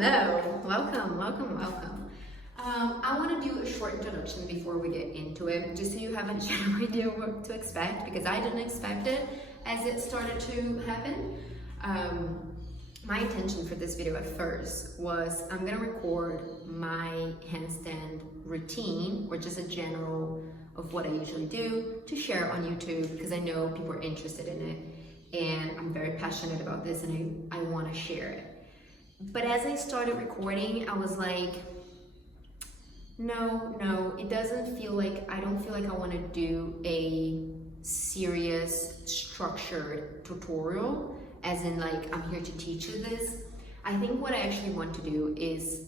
Hello, welcome. I want to do a short introduction before we get into it, just so you have a general idea what to expect, because I didn't expect it as it started to happen. My intention for this video at first was I'm gonna record my handstand routine, or just a general of what I usually do, to share on YouTube, because I know people are interested in it, and I'm very passionate about this, and I want to share it. But as I started recording, I was like, no, it doesn't feel like, I don't feel like I want to do a serious, structured tutorial, as in like, I'm here to teach you this. I think what I actually want to do is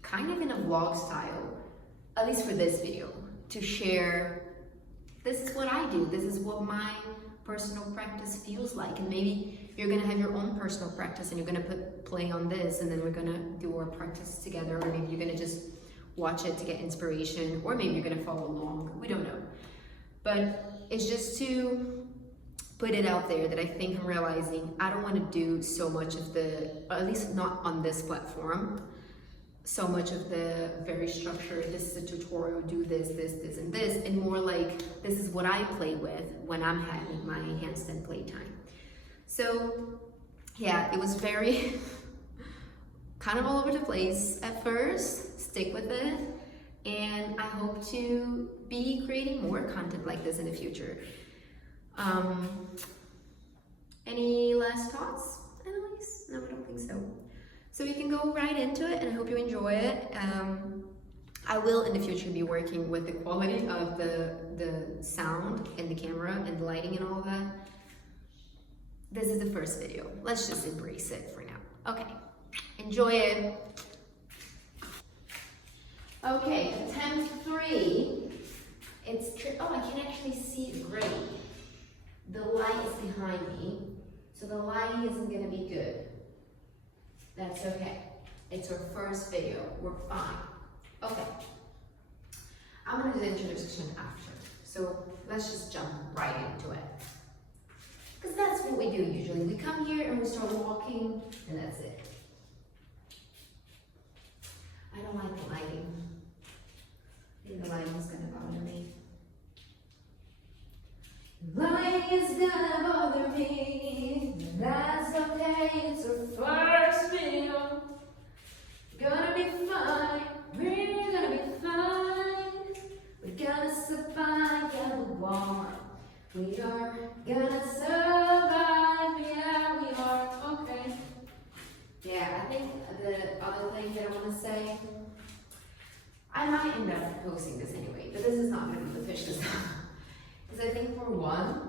kind of in a vlog style, at least for this video, to share, this is what I do, this is what my personal practice feels like, and maybe you're gonna have your own personal practice and you're gonna play on this, and then we're gonna do our practice together, or maybe you're gonna just watch it to get inspiration, or maybe you're gonna follow along, we don't know. But it's just to put it out there that I think I'm realizing I don't want to do so much of the, or at least not on this platform, so much of the very structured, this is a tutorial, do this, and this, and more like, this is what I play with when I'm having my handstand playtime. So yeah, it was very kind of all over the place at first. Stick with it, and I hope to be creating more content like this in the future. Any last thoughts, Annalise? No, I don't think so. So we can go right into it, and I hope you enjoy it. I will in the future be working with the quality of the sound and the camera and the lighting and all of that. This is the first video. Let's just embrace it for now. Okay, enjoy it. Okay, attempt 3. Oh, I can actually see it great. The light is behind me, so the lighting isn't gonna be good. That's okay. It's our first video. We're fine. Okay. I'm gonna do the introduction after. So let's just jump right into it. Because that's what we do usually. We come here and we start walking, and that's it. I don't like the lighting. I think the lighting is gonna bother me. Lighting is gonna bother me. That's okay, it's our first video. Gonna be fine, we're gonna be fine. We're gonna survive, yeah, we are. We are gonna survive, yeah, we are, okay. Yeah, I think the other thing that I wanna say, I might end up posting this anyway, but this is not gonna be the fish this time. Because I think for one,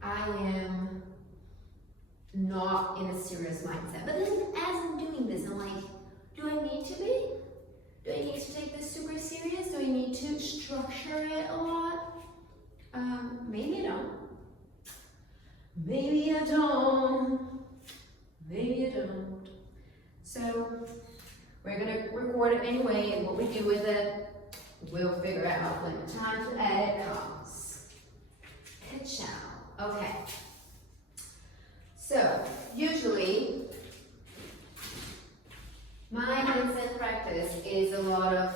I am not in a serious mindset. But then as I'm doing this, I'm like, do I need to be? Do I need to take this super serious? Do I need to structure it a lot? Maybe I don't. Maybe I don't. Maybe I don't. So we're gonna record it anyway, and what we do with it, we'll figure out when the time to edit comes. Ka-chow. Okay. So, usually, my handstand practice is a lot of,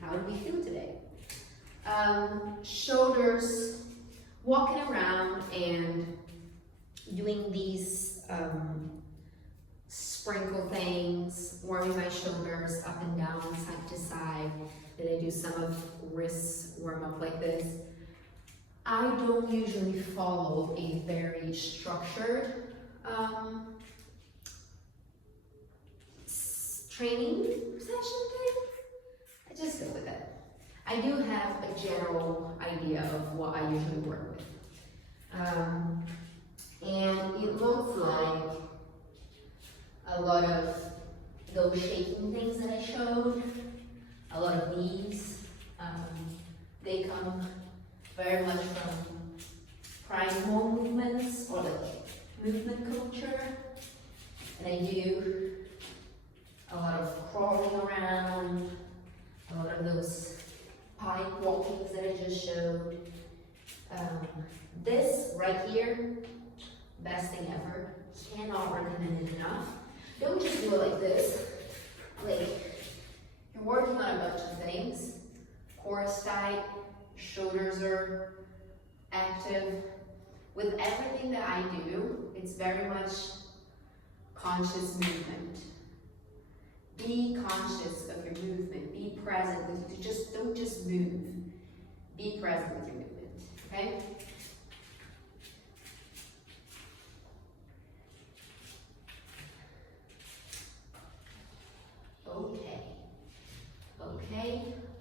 how do we feel today? Shoulders, walking around and doing these sprinkle things, warming my shoulders up and down, side to side. Then I do some of wrist warm up like this. I don't usually follow a very structured training session thing. I just go with it. I do have a general idea of what I usually work with. And it looks like a lot of those shaking things that I showed, a lot of these, they come very much from primal movements, or like movement culture. And I do a lot of crawling around, a lot of those pike walkings that I just showed. This right here, best thing ever. Cannot recommend it enough. Don't just do it like this. Like, you're working on a bunch of things. Core is tight, shoulders are active. With everything that I do, it's very much conscious movement. Be conscious of your movement. Be present with you. Don't just move. Be present with your movement. Okay?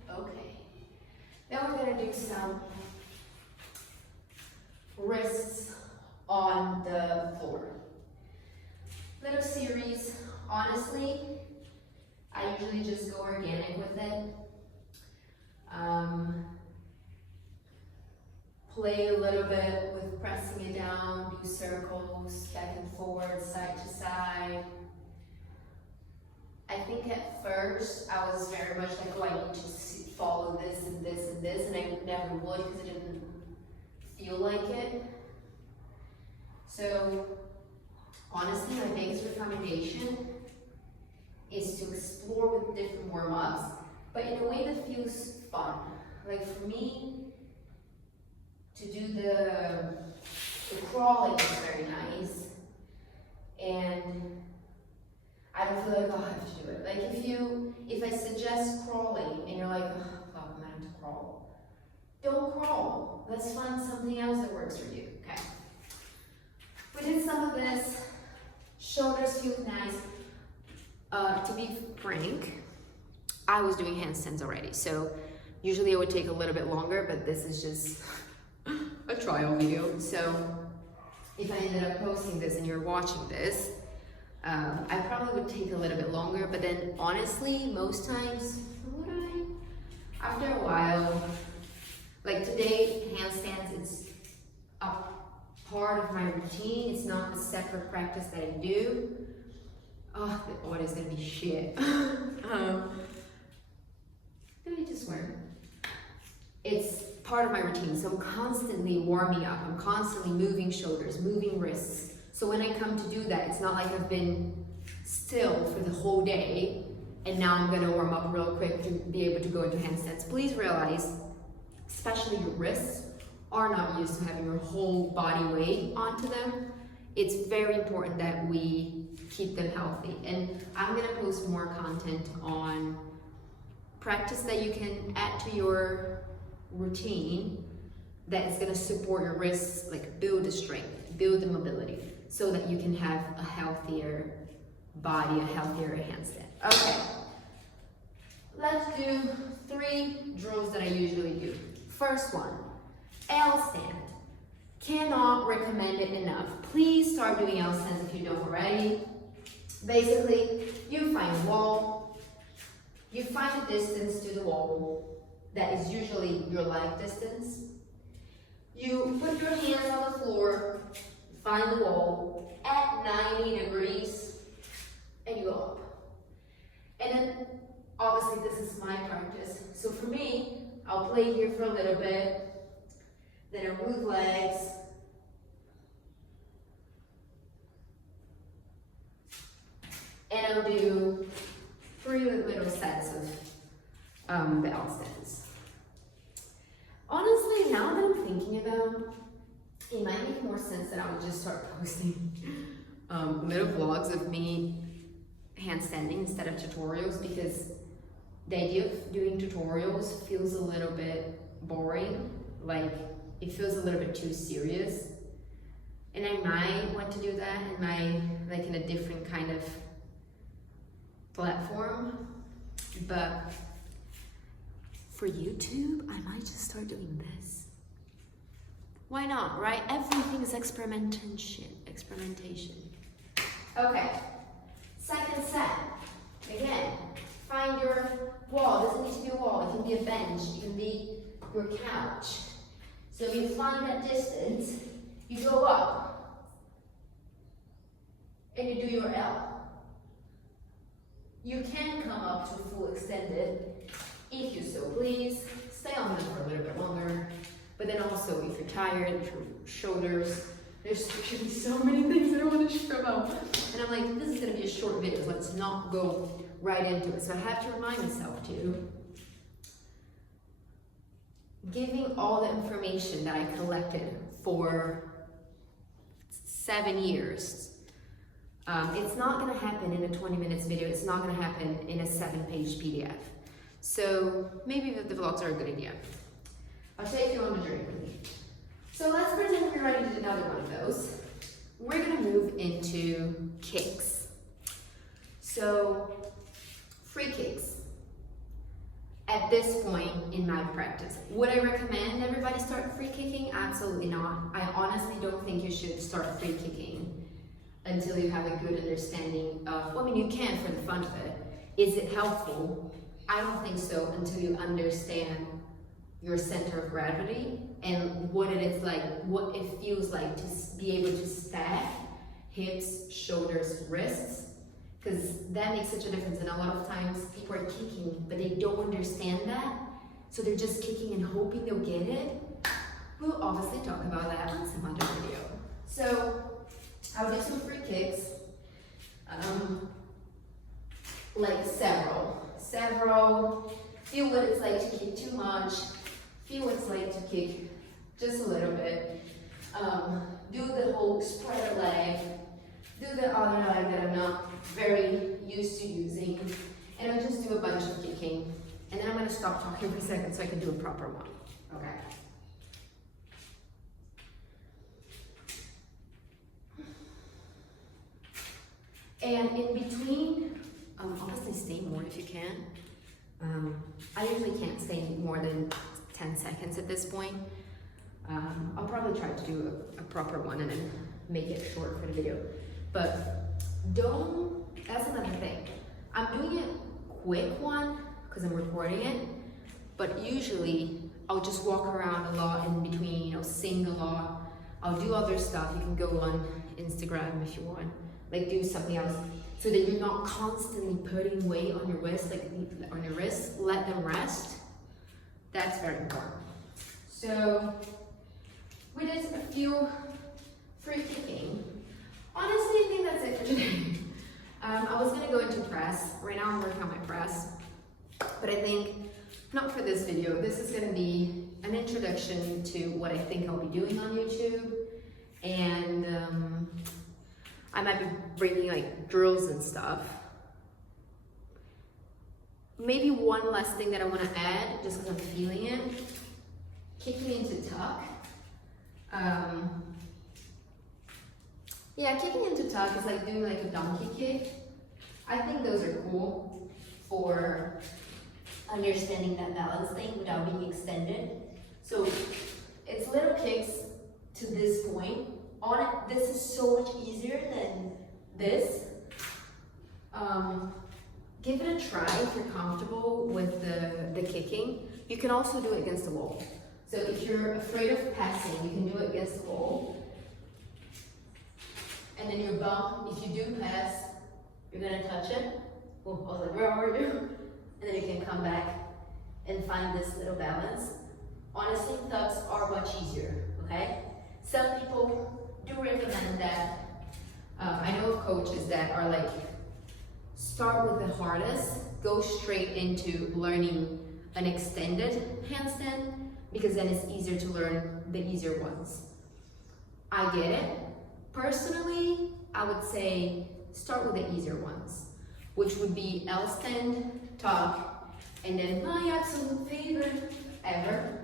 Okay. Now we're gonna do some wrists on the floor. Little series. Honestly, I usually just go organic with it. Play a little bit with pressing it down, do circles, back and forward, side to side. I think at first I was very much like, oh, I need to follow this and this and this, and I never would because it didn't feel like it. So honestly, my biggest recommendation is to explore with different warm-ups, but in a way that feels fun. Like for me, to do the crawling is very nice, and I don't feel like I'll have to do it. Like if I suggest crawling and you're like, oh, fuck, I'm meant to crawl. Don't crawl. Let's find something else that works for you. Okay. We did some of this. Shoulders feel nice. To be frank, I was doing handstands already. So usually it would take a little bit longer, but this is just a trial video. So if I ended up posting this and you're watching this, I probably would take a little bit longer, but then honestly, most times, after a while, like today, handstands, it's a part of my routine. It's not a separate practice that I do. Oh, the audio's gonna be shit. Let me just swear. It's part of my routine, so I'm constantly warming up. I'm constantly moving shoulders, moving wrists. So when I come to do that, it's not like I've been still for the whole day and now I'm gonna warm up real quick to be able to go into handstands. Please realize, especially your wrists are not used to having your whole body weight onto them. It's very important that we keep them healthy. And I'm gonna post more content on practice that you can add to your routine that is gonna support your wrists, like build the strength, build the mobility, so that you can have a healthier body, a healthier handstand. Okay, let's do 3 drills that I usually do. First one, L stand. Cannot recommend it enough. Please start doing L stands if you don't already. Basically, you find a wall, you find a distance to the wall that is usually your leg distance. You put your hands on the floor, find the wall at 90 degrees, and you go up. And then, obviously this is my practice. So for me, I'll play here for a little bit, then I'll move legs, and I'll do 3 little sets of the L stands. Honestly, now that I'm thinking about, it might make more sense that I would just start posting little vlogs of me handstanding instead of tutorials, because the idea of doing tutorials feels a little bit boring. Like, it feels a little bit too serious. And I might want to do that in a different kind of platform. But for YouTube, I might just start doing this. Why not, right? Everything is experimentation. Okay, second set. Again, find your wall. It doesn't need to be a wall. It can be a bench. It can be your couch. So you find that distance, you go up, and you do your L. You can come up to full extended if you so please. Stay on them for a little bit longer. But then also, if you're tired, if your shoulders There should be so many things that I want to share about. And I'm like, this is going to be a short video, so let's not go right into it. So I have to remind myself to giving all the information that I collected for 7 years. It's not going to happen in a 20 minutes video. It's not going to happen in a 7-page PDF. So maybe the vlogs are a good idea. I'll take you on the journey with me. So let's pretend we're ready to do another one of those. We're going to move into kicks. So free kicks. At this point in my practice, would I recommend everybody start free kicking? Absolutely not. I honestly don't think you should start free kicking until you have a good understanding of, well, I mean, you can for the fun of it. Is it helpful? I don't think so until you understand your center of gravity and what it is like, what it feels like to be able to stack hips, shoulders, wrists, because that makes such a difference. And a lot of times people are kicking, but they don't understand that. So they're just kicking and hoping they'll get it. We'll obviously talk about that on some other video. So I'll do some free kicks, like several, feel what it's like to kick too much, feel what it's like to kick just a little bit, do the whole spread leg, do the other leg that I'm not very used to using, and I'll just do a bunch of kicking, and then I'm going to stop talking for a second so I can do a proper one, okay? And in between, obviously stay more if you can. I usually can't stay more than 10 seconds at this point. I'll probably try to do a proper one and then make it short for the video. But that's another thing. I'm doing a quick one because I'm recording it, but usually I'll just walk around a lot in between, sing a lot, I'll do other stuff. You can go on Instagram if you want. Like do something else so that you're not constantly putting weight on your wrist, let them rest. That's very important. So we did a few free kicking. Honestly, I think that's it for today. I was gonna go into press. Right now I'm working on my press, but I think not for this video. This is gonna be an introduction to what I think I'll be doing on YouTube, and I might be bringing like drills and stuff. Maybe one last thing that I want to add, just because I'm feeling it, kicking into tuck. Yeah, kicking into tuck is like doing like a donkey kick. I think those are cool for understanding that balance thing without being extended. So it's little kicks to this point. On it, this is so much easier than this. Give it a try if you're comfortable with the kicking. You can also do it against the wall. So if you're afraid of passing, you can do it against the wall. And then your bump, if you do pass, you're gonna touch it. Oh, I was like, where are you? And then you can come back and find this little balance. Honestly, thugs are much easier, okay? Some people do recommend that. I know of coaches that are like, start with the hardest, go straight into learning an extended handstand, because then it's easier to learn the easier ones. I get it. Personally, I would say start with the easier ones, which would be L stand, tuck, and then my absolute favorite ever,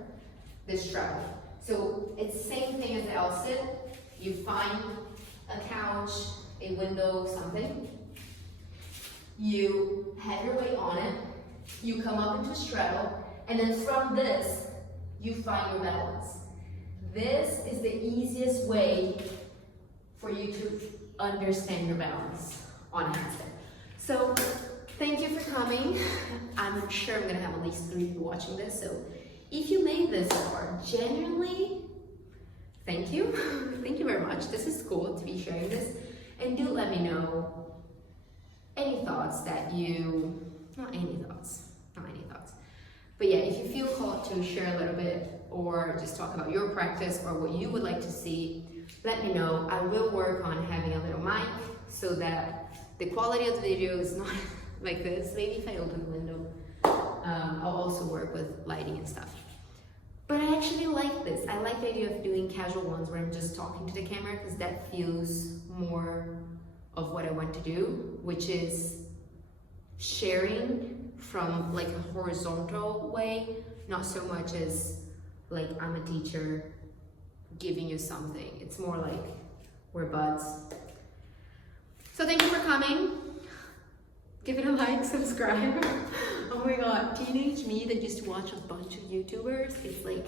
the straddle. So it's the same thing as the L sit. You find a couch, a window, something. You have your weight on it. You come up into straddle, and then from this, you find your balance. This is the easiest way for you to understand your balance on a handstand. So thank you for coming. I'm sure I'm gonna have at least 3 people watching this. So if you made this far, genuinely, thank you. Thank you very much. This is cool to be sharing this. And do let me know any thoughts that not any thoughts. But yeah, if you feel called to share a little bit or just talk about your practice or what you would like to see, let me know. I will work on having a little mic so that the quality of the video is not like this. Maybe if I open the window, I'll also work with lighting and stuff. But I actually like this. I like the idea of doing casual ones where I'm just talking to the camera, because that feels more of what I want to do, which is sharing from like a horizontal way, not so much as like I'm a teacher giving you something. It's more like we're buds. So thank you for coming. Give it a like, subscribe. Oh my god, teenage me that used to watch a bunch of YouTubers, it's like,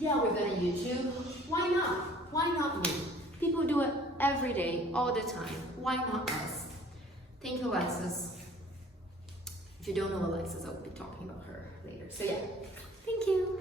yeah, we're gonna YouTube. Why not? Why not me? People do it every day, all the time. Why not us? Thank you, Alexis. If you don't know Alexis, I'll be talking about her later. So yeah, thank you.